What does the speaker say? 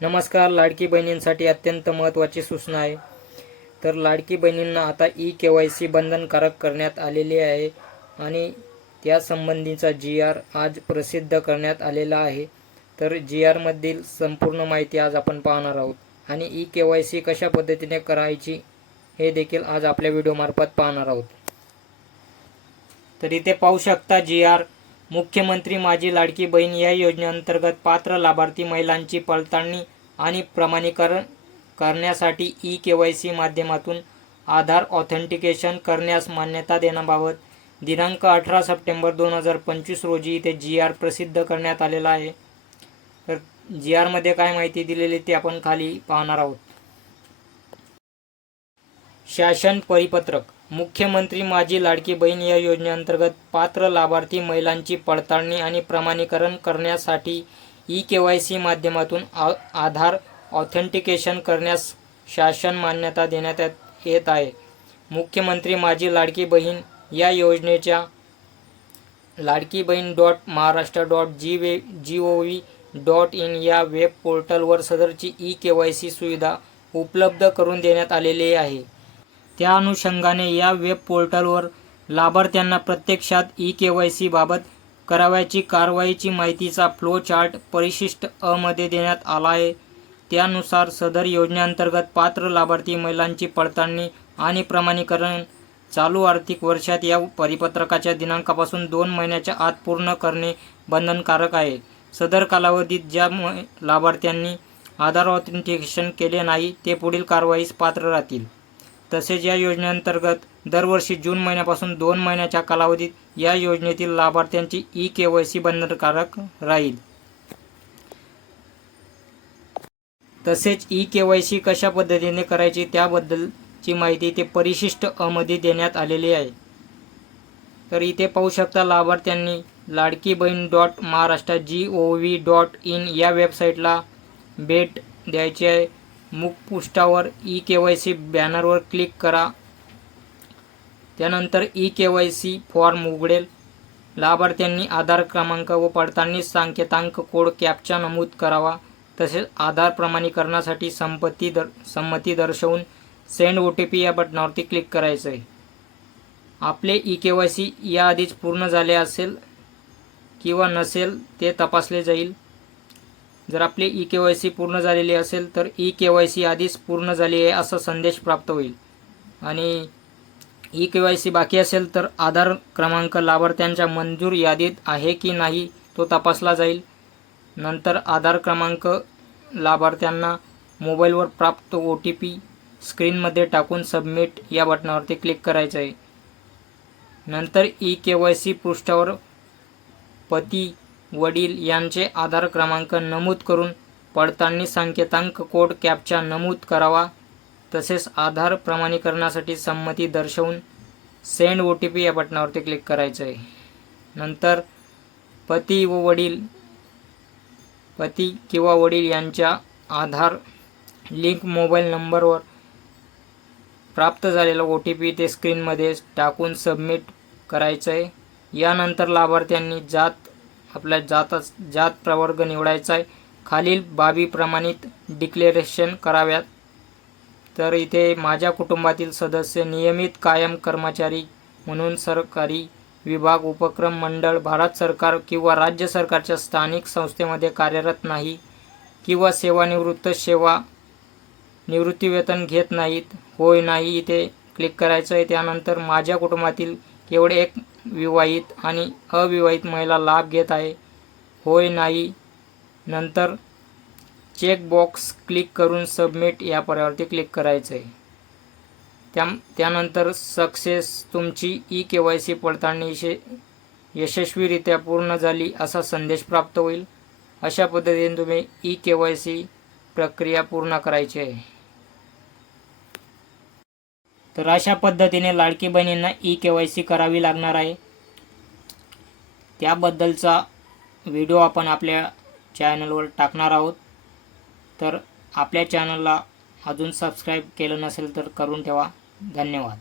नमस्कार. लाडकी बहिणींसाठी अत्यंत महत्त्वाची सूचना आहे. तर लाडकी बहिणींना आता ई-KYC बंधनकारक करण्यात आलेले आहे आणि त्यासंबंधीचा GR आज प्रसिद्ध करण्यात आलेला आहे. तर GR मधील संपूर्ण माहिती आज आपण पाहणार आहोत आणि ई-KYC कशा पद्धतीने करायची हे देखील आज आपल्या व्हिडिओमार्फत पाहणार आहोत. तर इथे पाहू शकता GR. मुख्यमंत्री माझी लाडकी बहीण या योजनेअंतर्गत पात्र लाभार्थी महिलांची पडताळणी आणि प्रमाणीकरण करण्यासाठी ई-KYC माध्यमातून आधार ऑथेंटिकेशन करण्यास मान्यता देण्याबाबत दिनांक 18 सप्टेंबर 2025 रोजी इथे GR प्रसिद्ध करण्यात आलेला आहे. तर GR मध्ये काय माहिती दिलेली ते आपण खाली पाहणार आहोत. शासन परिपत्रक. मुख्यमंत्री माझी लाडकी बहीण या योजनेअंतर्गत पात्र लाभार्थी महिलांची पडताळणी आणि प्रमाणीकरण करण्यासाठी ई-KYC माध्यमातून आधार ऑथेंटिकेशन करण्यास शासन मान्यता देण्यात येत आहे. मुख्यमंत्री माझी लाडकी बहीण या योजनेच्या ladkibahin.maharashtra.gov.in या वेब पोर्टलवर सदरची ई-KYC सुविधा उपलब्ध करून देण्यात आलेली आहे. त्या अनुषंगाने या वेब पोर्टलवर लाभार्थ्यांना प्रत्यक्षात ई-KYC बाबत करावयाची कारवाईची माहितीचा फ्लो चार्ट परिशिष्ट अ मध्ये देण्यात आला आहे. त्यानुसार सदर योजनेअंतर्गत पात्र लाभार्थी महिलांची पडताळणी आणि प्रमाणीकरण चालू आर्थिक वर्षात या परिपत्रकाच्या दिनांकापासून 2 महिन्याच्या आत पूर्ण करणे बंधनकारक आहे. सदर कालावधीत ज्या लाभार्थ्यांनी आधार ऑथेंटिकेशन केले नाही ते पुढील कारवाईस पात्र राहतील. तसेच या योजनेअंतर्गत दरवर्षी जून महिन्यापासून 2 महिन्याच्या कालावधीत या योजनेतील लाभार्थ्यांची ई-KYC बंधनकारक राहील. तसेच ई-KYC कशा पद्धतीने करायची त्याबद्दलची माहिती इथे परिशिष्ट अ मध्ये देण्यात आलेली आहे. तर इथे पाहू शकता लाभार्थ्यांनी ladkibahin.maharashtra.gov.in या वेबसाईटला भेट द्यायची आहे. मुखपृष्ठावर ई-KYC बॅनरवर क्लिक करा. त्यानंतर ई-KYC फॉर्म उघडेल. लाभार्थ्यांनी आधार क्रमांक व पडताळणी सांकेतांक कोड कॅप्चा नमूद करावा. तसेच आधार प्रमाणीकरणासाठी संमती दर्शवून सेंड OTP या बटनावरती क्लिक करायचं आहे. आपले ई-KYC याआधीच पूर्ण झाले असेल किंवा नसेल ते तपासले जाईल. जर आपले ई-KYC पूर्ण झालेले असेल तर ई-KYC आधीच पूर्ण झाली आहे असा संदेश प्राप्त होईल आणि ई-KYC बाकी असेल तर आधार क्रमांक लाभार्थ्यांच्या मंजूर यादीत आहे की नाही तो तपासला जाईल. नंतर आधार क्रमांक लाभार्थ्यांना मोबाईलवर प्राप्त OTP स्क्रीनमध्ये टाकून सबमिट या बटनावरती क्लिक करायचं आहे. नंतर ई-KYC पृष्ठावर पती वडील यांचे आधार क्रमांक नमूद करून पडताळणी सांकेतांक कोड कॅप्चा नमूद करावा. तसेच आधार प्रमाणीकरणासाठी संमती दर्शवून सेंड OTP या बटनावरती क्लिक करायचं आहे. नंतर पती किंवा वडील यांच्या आधार लिंक मोबाईल नंबरवर प्राप्त झालेला OTP ते स्क्रीनमध्ये टाकून सबमिट करायचं आहे. यानंतर लाभार्थ्यांनी आपल्या जात प्रवर्ग निवडायचा आहे. खालील बाबी प्रमाणित डिक्लेरेशन कराव्यात. तर इथे माझ्या कुटुंबातील सदस्य नियमित कायम कर्मचारी म्हणून सरकारी विभाग, उपक्रम, मंडळ, भारत सरकार किंवा राज्य सरकारच्या स्थानिक संस्थेमध्ये कार्यरत नाही किंवा निवृत्तीवेतन घेत नाहीत. होय नाही इथे क्लिक करायचं आहे. त्यानंतर माझ्या कुटुंबातील केवळ एक विवाहित आणि अविवाहित महिला लाभ घेत आहे. होय नाही. नंतर चेक बॉक्स क्लिक करून सबमिट या पर्यायावरती क्लिक करायचं आहे. त्यानंतर सक्सेस, तुमची ई-KYC पडताळणी यशस्वीरित्या पूर्ण झाली असा संदेश प्राप्त होईल. अशा पद्धतीने तुम्ही ई-KYC प्रक्रिया पूर्ण करायची आहे. तर अशा पद्धतीने लाडकी बहिणींना ई-KYC करावी लागणार आहे. त्याबद्दलचा व्हिडिओ आपण आपल्या चॅनलवर टाकणार आहोत. तर आपल्या चॅनलला अजून सबस्क्राईब केलं नसेल तर करून ठेवा. धन्यवाद.